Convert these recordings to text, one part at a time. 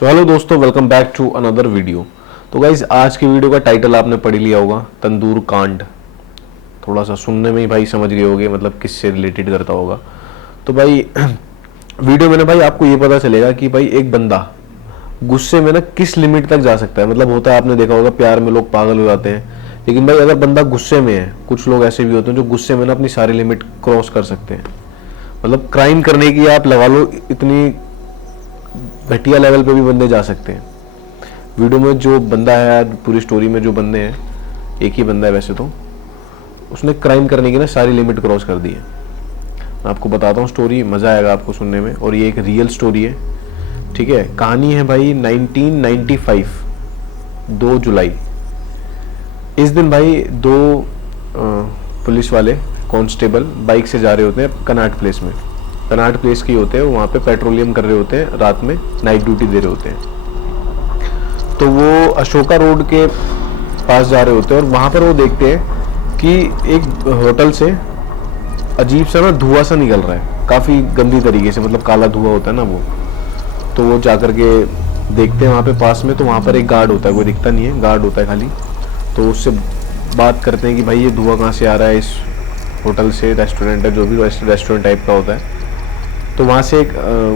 सो hello दोस्तों, welcome back to another video. तो guys आज की वीडियो का टाइटल आपने पढ़ लिया होगा, तंदूर कांड। थोड़ा सा सुनने में ही भाई समझ गए होगे मतलब किससे रिलेटेड करता होगा। तो भाई वीडियो में ना भाई आपको ये पता चलेगा कि भाई एक बंदा गुस्से में ना किस लिमिट तक जा सकता है। मतलब होता है, आपने देखा होगा प्यार में लोग पागल हो जाते हैं, लेकिन भाई अगर बंदा गुस्से में है, कुछ लोग ऐसे भी होते हैं जो गुस्से में ना अपनी सारी लिमिट क्रॉस कर सकते हैं। मतलब क्राइम करने की आप लगा लो, इतनी घटिया लेवल पे भी बंदे जा सकते हैं। वीडियो में जो बंदा है, पूरी स्टोरी में जो बंदे हैं, एक ही बंदा है वैसे तो, उसने क्राइम करने की ना सारी लिमिट क्रॉस कर दी है। मैं आपको बताता हूँ स्टोरी, मज़ा आएगा आपको सुनने में। और ये एक रियल स्टोरी है, ठीक है। कहानी है भाई 1995, 2 जुलाई। इस दिन भाई दो पुलिस वाले कांस्टेबल बाइक से जा रहे होते हैं कनाट प्लेस में। कनाट प्लेस की होते हैं, वहाँ पे पेट्रोलियम कर रहे होते हैं, रात में नाइट ड्यूटी दे रहे होते हैं। तो वो अशोका रोड के पास जा रहे होते हैं और वहाँ पर वो देखते हैं कि एक होटल से अजीब सा ना धुआं सा निकल रहा है, काफ़ी गंदी तरीके से, मतलब काला धुआं होता है ना वो। तो वो जा कर के देखते हैं वहाँ पे पास में, तो वहाँ पर एक गार्ड होता है, कोई दिखता नहीं है, गार्ड होता है खाली। तो उससे बात करते हैं कि भाई ये धुआं कहाँ से आ रहा है, इस होटल से, रेस्टोरेंट है जो भी रेस्टोरेंट टाइप का होता है। तो वहाँ से एक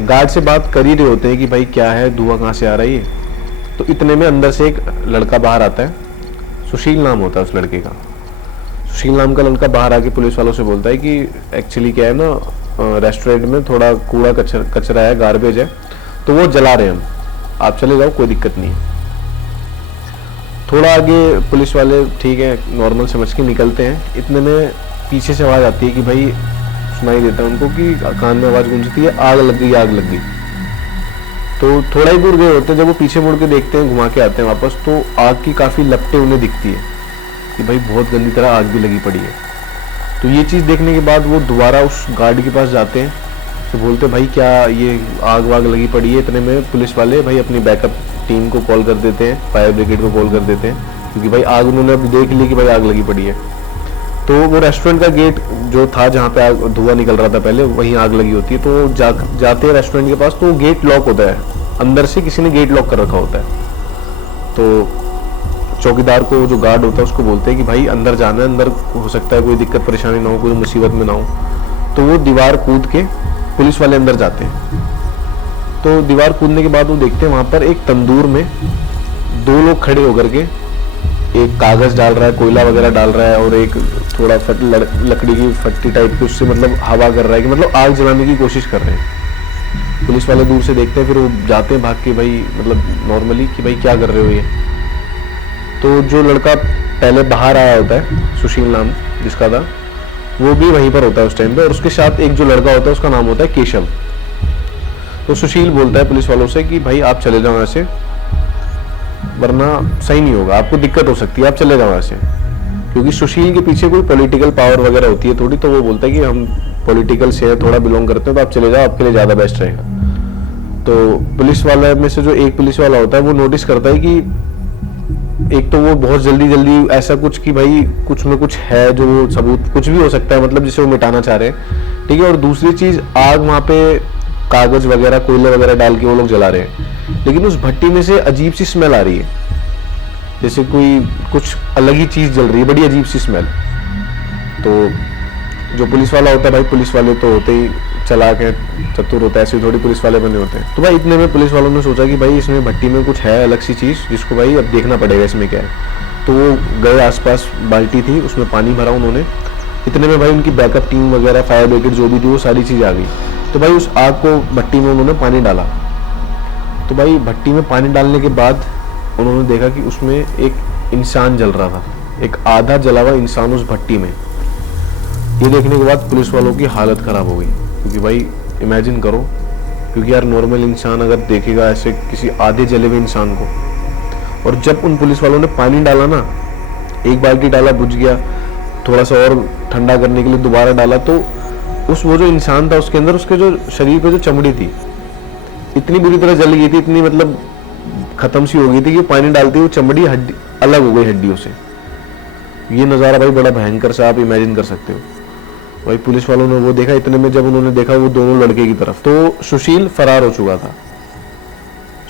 गार्ड से बात कर ही रहे होते हैं कि भाई क्या है, धुआं कहाँ से आ रहा है ये। तो इतने में अंदर से एक लड़का बाहर आता है, सुशील नाम होता है उस लड़के का। सुशील नाम का लड़का बाहर आके पुलिस वालों से बोलता है कि एक्चुअली क्या है ना, रेस्टोरेंट में थोड़ा कूड़ा कचरा है, गार्बेज है, तो वो जला रहे हैं हम, आप चले जाओ, कोई दिक्कत नहीं है। थोड़ा आगे पुलिस वाले ठीक है नॉर्मल समझ के निकलते हैं। इतने में पीछे से आवाज़ आती है कि भाई, सुनाई देता है उनको कि कान में आवाज़ गूंजती है, आग लग गई, आग लग गई। तो थोड़ा ही दूर गए होते हैं, जब वो पीछे मुड़ के देखते हैं, घुमा के आते हैं वापस, तो आग की काफ़ी लपटें उन्हें दिखती है कि भाई बहुत गंदी तरह आग भी लगी पड़ी है। तो ये चीज़ देखने के बाद वो दोबारा उस गार्ड के पास जाते हैं, तो बोलते भाई क्या ये आग वाग लगी पड़ी है। इतने में पुलिस वाले भाई अपनी बैकअप टीम को कॉल कर देते हैं, फायर ब्रिगेड को कॉल कर देते हैं, क्योंकि भाई आग उन्होंने अब देख ली कि भाई आग लगी पड़ी है। तो वो रेस्टोरेंट का गेट जो था, जहाँ पे धुआं निकल रहा था पहले, वहीं आग लगी होती है। तो जाते हैं रेस्टोरेंट के पास, तो गेट लॉक होता है, अंदर से किसी ने गेट लॉक कर रखा होता है। तो चौकीदार को, जो गार्ड होता है, उसको बोलते हैं कि भाई अंदर जाना है, अंदर हो सकता है कोई दिक्कत परेशानी ना हो, कोई मुसीबत में ना हो। तो वो दीवार कूद के पुलिस वाले अंदर जाते हैं। तो दीवार कूदने के बाद वो देखते हैं वहाँ पर एक तंदूर में 2 लोग खड़े होकर के, एक कागज डाल रहा है, कोयला वगैरह डाल रहा है, और एक थोड़ा लकड़ी की फट्टी टाइप की, उससे मतलब हवा कर रहा है कि मतलब आग जलाने की कोशिश कर रहे हैं। पुलिस वाले दूर से देखते हैं, फिर वो जाते हैं भाग के भाई, मतलब नॉर्मली कि भाई क्या कर रहे हो ये। तो जो लड़का पहले बाहर आया होता है, सुशील नाम जिसका था, वो भी वहीं पर होता है उस टाइम पे, और उसके साथ एक जो लड़का होता है उसका नाम होता है केशव। तो सुशील बोलता है पुलिस वालों से कि भाई आप चले जाओ ऐसे, वरना सही नहीं होगा, आपको दिक्कत हो सकती है, आप चले जाओ ऐसे। क्योंकि सुशील के पीछे कोई पॉलिटिकल पावर वगैरह होती है थोड़ी, तो वो बोलता है कि हम पॉलिटिकल से थोड़ा बिलोंग करते हैं, तो आप चले जाओ, आपके लिए ज़्यादा बेस्ट रहेगा। तो पुलिस वाला में से जो एक पुलिस वाला होता है, वो नोटिस करता है कि एक तो वो बहुत जल्दी जल्दी ऐसा कुछ कि भाई कुछ में कुछ है, जो सबूत कुछ भी हो सकता है, मतलब जिसे वो मिटाना चाह रहे हैं, ठीक है। और दूसरी चीज़, आग वहाँ पे कागज वगैरह, कोयले वगैरह डाल के वो लोग जला रहे हैं, लेकिन उस भट्टी में से अजीब सी स्मेल आ रही है, जैसे कोई कुछ अलग ही चीज जल रही है, बड़ी अजीब सी स्मेल। तो जो पुलिस वाला होता है भाई, पुलिस वाले तो होते ही चालाक है, चतुर होता है, ऐसे थोड़ी पुलिस वाले बने होते हैं। तो भाई इतने में पुलिस वालों ने सोचा कि भाई इसमें भट्टी में कुछ है अलग सी चीज, जिसको भाई अब देखना पड़ेगा इसमें क्या है। तो वो गए, आसपास बाल्टी थी, उसमें पानी भरा उन्होंने। इतने में भाई उनकी बैकअप टीम वगैरह, फायर ब्रिगेड जो भी थी, वो सारी चीज आ गई। तो भाई उस आग को, भट्टी में उन्होंने पानी डाला। तो भाई भट्टी में पानी डालने के बाद उन्होंने देखा कि उसमें एक इंसान जल रहा था, एक आधा जला हुआ इंसान उस भट्टी में। ये देखने के बाद पुलिस वालों की हालत खराब हो गई, क्योंकि भाई इमेजिन करो, क्योंकि यार नॉर्मल इंसान अगर देखेगा ऐसे किसी आधे जले हुए इंसान को, और जब उन पुलिस वालों ने पानी डाला ना, एक बाल्टी डाला, बुझ गया, थोड़ा सा और ठंडा करने के लिए दोबारा डाला, तो वो जो इंसान था उसके अंदर, उसके जो शरीर पे जो चमड़ी थी, इतनी बुरी तरह जल गई थी, इतनी मतलब खत्म सी हो गई थी कि पानी डालती वो चमड़ी हड्डी अलग हो गई हड्डियों से। ये नज़ारा भाई बड़ा भयंकर सा आप इमेजिन कर सकते हो। भाई पुलिस वालों ने वो देखा, इतने में जब उन्होंने देखा वो दोनों लड़के की तरफ, तो सुशील फरार हो चुका था।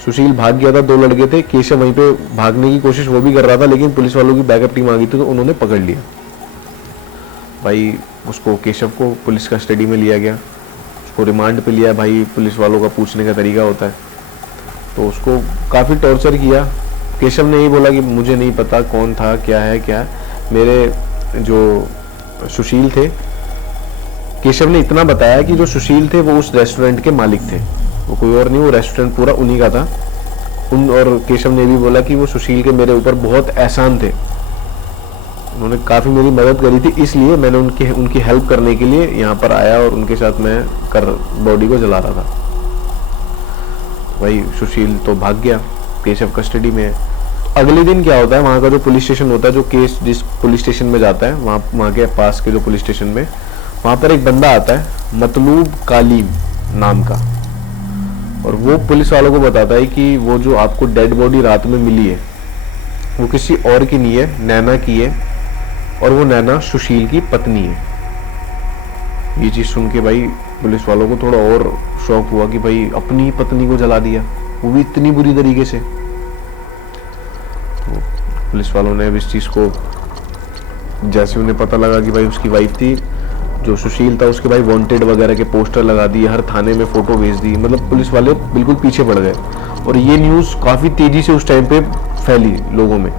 सुशील भाग गया था, 2 लड़के थे, केशव वहीं पे भागने की कोशिश वो भी कर रहा था, लेकिन पुलिस वालों की बैकअप टीम आ गई थी तो उन्होंने पकड़ लिया भाई। उसको केशव को पुलिस कस्टडी में लिया गया, उसको रिमांड पे लिया भाई। पुलिस वालों का पूछने का तरीका होता है, तो उसको काफ़ी टॉर्चर किया। केशव ने यही बोला कि मुझे नहीं पता कौन था, क्या है क्या है। मेरे जो सुशील थे, केशव ने इतना बताया कि जो सुशील थे वो उस रेस्टोरेंट के मालिक थे, वो कोई और नहीं, वो रेस्टोरेंट पूरा उन्हीं का था। और केशव ने भी बोला कि वो सुशील के मेरे ऊपर बहुत एहसान थे, उन्होंने काफ़ी मेरी मदद करी थी, इसलिए मैंने उनकी हेल्प करने के लिए यहाँ पर आया और उनके साथ मैं बॉडी को जला रहा था। भाई सुशील तो भाग गया, केशव कस्टडी में है। अगले दिन क्या होता है, वहाँ का जो पुलिस स्टेशन होता है, जो केस जिस पुलिस स्टेशन में जाता है, वहाँ के पास के जो पुलिस स्टेशन में, वहाँ पर एक बंदा आता है मतलूब कालीम नाम का, और वो पुलिस वालों को बताता है कि वो जो आपको डेड बॉडी रात में मिली है वो किसी और की नहीं है, नैना की है, और वो नैना सुशील की पत्नी है। ये चीज़ सुन के भाई पुलिस वालों को थोड़ा और शौक हुआ कि भाई अपनी पत्नी को जला दिया, वो भी इतनी बुरी तरीके से। तो पुलिस वालों ने अब इस चीज़ को, जैसे उन्हें पता लगा कि भाई उसकी वाइफ थी, जो सुशील था, उसके भाई वांटेड वगैरह के पोस्टर लगा दिए, हर थाने में फोटो भेज दी, मतलब पुलिस वाले बिल्कुल पीछे पड़ गए। और ये न्यूज़ काफ़ी तेज़ी से उस टाइम पे फैली लोगों में।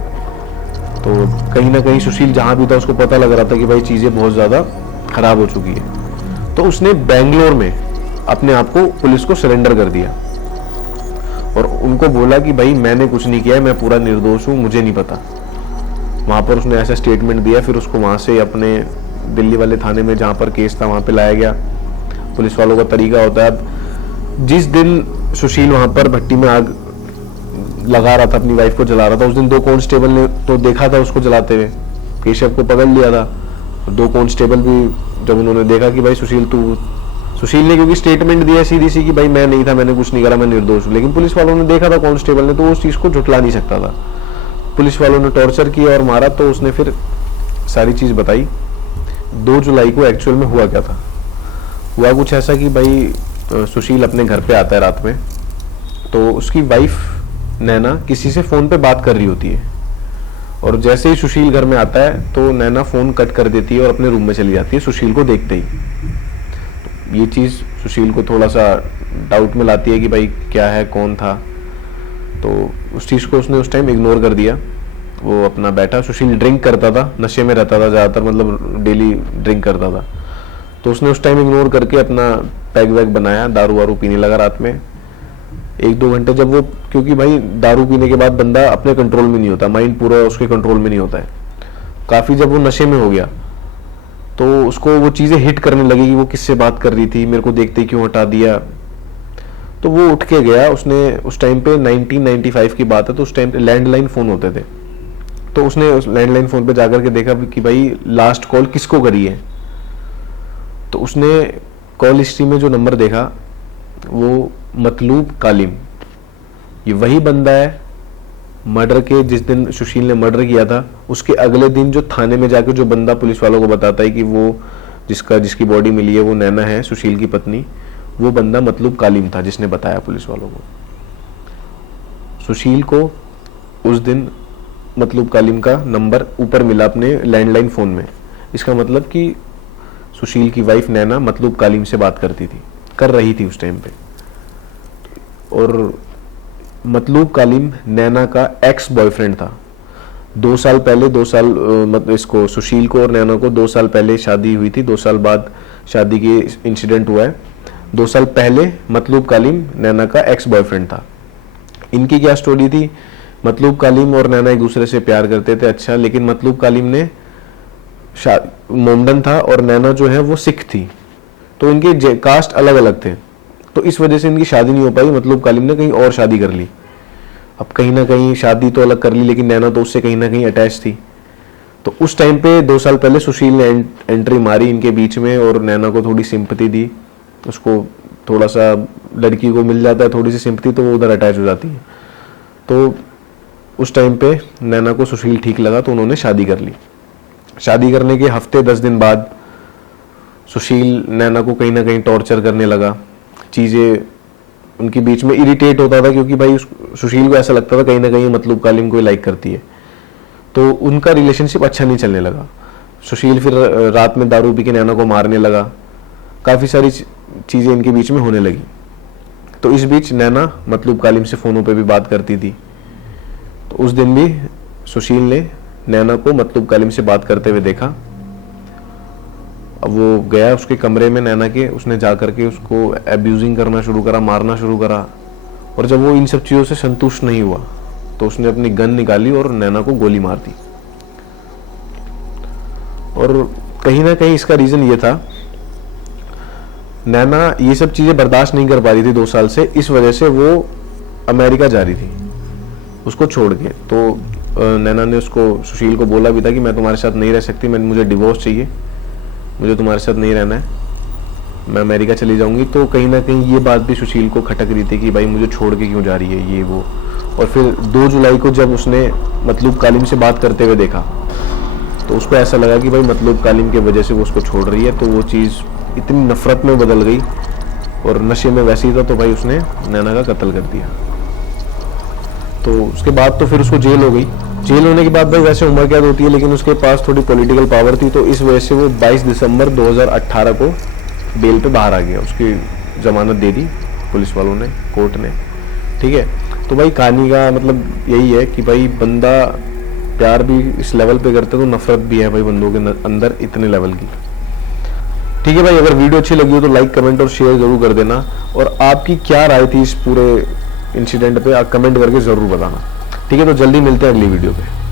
तो कहीं ना कहीं सुशील जहाँ भी था उसको पता लग रहा था कि भाई चीज़ें बहुत ज़्यादा ख़राब हो चुकी है। तो उसने बेंगलोर में अपने आप को पुलिस को सरेंडर कर दिया और उनको बोला कि भाई मैंने कुछ नहीं किया है, मैं पूरा निर्दोष हूँ, मुझे नहीं पता। वहाँ पर उसने ऐसा स्टेटमेंट दिया। फिर उसको वहाँ से अपने दिल्ली वाले थाने में जहाँ पर केस था वहाँ पे लाया गया। पुलिस वालों का तरीका होता है, अब जिस दिन सुशील वहाँ पर भट्टी में आग लगा रहा था, अपनी वाइफ को जला रहा था, उस दिन 2 कांस्टेबल ने तो देखा था उसको जलाते हुए, केशव को पकड़ लिया था। 2 कांस्टेबल भी जब उन्होंने देखा कि भाई सुशील ने क्योंकि स्टेटमेंट दिया सीधी सी कि भाई मैं नहीं था, मैंने कुछ नहीं करा, मैं निर्दोष हूँ, लेकिन पुलिस वालों ने देखा था कांस्टेबल ने, तो उस चीज़ को झुटला नहीं सकता था। पुलिस वालों ने टॉर्चर किया और मारा, तो उसने फिर सारी चीज़ बताई। 2 जुलाई को एक्चुअल में हुआ क्या था, हुआ कुछ ऐसा कि भाई सुशील अपने घर पे आता है रात में, तो उसकी वाइफ नैना किसी से फ़ोन पे बात कर रही होती है, और जैसे ही सुशील घर में आता है तो नैना फ़ोन कट कर देती है और अपने रूम में चली जाती है सुशील को देखते ही। तो ये चीज़ सुशील को थोड़ा सा डाउट में लाती है कि भाई क्या है, कौन था। तो उस चीज़ को उसने उस टाइम इग्नोर कर दिया। वो अपना बैठा, सुशील ड्रिंक करता था, नशे में रहता था ज़्यादातर, मतलब डेली ड्रिंक करता था, तो उसने उस टाइम इग्नोर करके अपना पैग वैग बनाया, दारू वारू पीने लगा रात में। 1-2 घंटे जब वो, क्योंकि भाई दारू पीने के बाद बंदा अपने कंट्रोल में नहीं होता, माइंड पूरा उसके कंट्रोल में नहीं होता है। काफ़ी जब वो नशे में हो गया तो उसको वो चीज़ें हिट करने लगी कि वो किससे बात कर रही थी, मेरे को देखते ही क्यों हटा दिया। तो वो उठ के गया, उसने उस टाइम पे 1995 की बात है, तो उस टाइम पे लैंडलाइन फ़ोन होते थे, तो उसने उस लैंडलाइन फ़ोन पे जाकर के देखा कि भाई लास्ट कॉल किसको करी है। तो उसने कॉल हिस्ट्री में जो नंबर देखा वो मतलूब कालिम, ये वही बंदा है मर्डर के, जिस दिन सुशील ने मर्डर किया था उसके अगले दिन जो थाने में जाकर जो बंदा पुलिस वालों को बताता है कि वो जिसकी बॉडी मिली है वो नैना है, सुशील की पत्नी, वो बंदा मतलूब कालिम था जिसने बताया पुलिस वालों को। सुशील को उस दिन मतलूब कालिम का नंबर ऊपर मिला अपने लैंडलाइन फ़ोन में। इसका मतलब कि सुशील की वाइफ नैना मतलूब कालिम से बात कर रही थी उस टाइम पे। और मतलूब कालिम नैना का एक्स बॉयफ्रेंड था। 2 साल पहले, मतलब इसको सुशील को और नैना को 2 साल पहले शादी हुई थी, 2 साल बाद शादी की इंसिडेंट हुआ है। 2 साल पहले मतलूब कालिम नैना का एक्स बॉयफ्रेंड था। इनकी क्या स्टोरी थी, मतलूब कालिम और नैना एक दूसरे से प्यार करते थे, अच्छा, लेकिन मतलूब कालिम ने मोमडन था और नैना जो है वो सिख थी, तो इनके कास्ट अलग अलग थे, तो इस वजह से इनकी शादी नहीं हो पाई। मतलूब कालिम ने कहीं और शादी कर ली। अब कहीं ना कहीं शादी तो अलग कर ली, लेकिन नैना तो उससे कहीं ना कहीं अटैच थी। तो उस टाइम पे 2 साल पहले सुशील ने एंट्री मारी इनके बीच में और नैना को थोड़ी सिंपैथी दी। उसको थोड़ा सा, लड़की को मिल जाता है थोड़ी सी सिंपैथी, तो वो उधर अटैच हो जाती है। तो उस टाइम पे नैना को सुशील ठीक लगा तो उन्होंने शादी कर ली। शादी करने के हफ्ते 10 दिन बाद सुशील नैना को कहीं ना कहीं टॉर्चर करने लगा, चीज़ें उनके बीच में इरिटेट होता था, क्योंकि भाई सुशील को ऐसा लगता था कहीं ना कहीं मतलूब कालिम को लाइक करती है, तो उनका रिलेशनशिप अच्छा नहीं चलने लगा। सुशील फिर रात में दारू पी के नैना को मारने लगा, काफ़ी सारी चीज़ें इनके बीच में होने लगी। तो इस बीच नैना मतलूब कालिम से फ़ोनों पे भी बात करती थी। तो उस दिन भी सुशील ने नैना को मतलूब कालिम से बात करते हुए देखा। अब वो गया उसके कमरे में नैना के, उसने जा करके उसको एब्यूजिंग करना शुरू करा, मारना शुरू करा। और जब वो इन सब चीज़ों से संतुष्ट नहीं हुआ तो उसने अपनी गन निकाली और नैना को गोली मार दी। और कहीं ना कहीं इसका रीज़न ये था, नैना ये सब चीज़ें बर्दाश्त नहीं कर पा रही थी 2 साल से, इस वजह से वो अमेरिका जा रही थी उसको छोड़ के। तो नैना ने उसको, सुशील को बोला भी था कि मैं तुम्हारे साथ नहीं रह सकती, मुझे डिवोर्स चाहिए, मुझे तुम्हारे साथ नहीं रहना है, मैं अमेरिका चली जाऊंगी। तो कहीं ना कहीं ये बात भी सुशील को खटक रही थी कि भाई मुझे छोड़ के क्यों जा रही है ये वो। और फिर 2 जुलाई को जब उसने मतलूब कालिम से बात करते हुए देखा तो उसको ऐसा लगा कि भाई मतलूब कालिम की वजह से वो उसको छोड़ रही है, तो वो चीज़ इतनी नफरत में बदल गई और नशे में वैसे ही था, तो भाई उसने नैना का कत्ल कर दिया। तो उसके बाद तो फिर उसको जेल हो गई। जेल होने के बाद भाई वैसे उम्र कैद होती है, लेकिन उसके पास थोड़ी पॉलिटिकल पावर थी, तो इस वजह से वो 22 दिसंबर 2018 को बेल पे बाहर आ गया। उसकी जमानत दे दी पुलिस वालों ने, कोर्ट ने, ठीक है। तो भाई कहानी का मतलब यही है कि भाई बंदा प्यार भी इस लेवल पे करते तो नफरत भी है भाई बंदों के अंदर इतने लेवल की। ठीक है भाई, अगर वीडियो अच्छी लगी हो तो लाइक, कमेंट और शेयर जरूर कर देना। और आपकी क्या राय थी इस पूरे इंसिडेंट पे, आप कमेंट करके जरूर बताना। ठीक है, तो जल्दी मिलते हैं अगली वीडियो पे।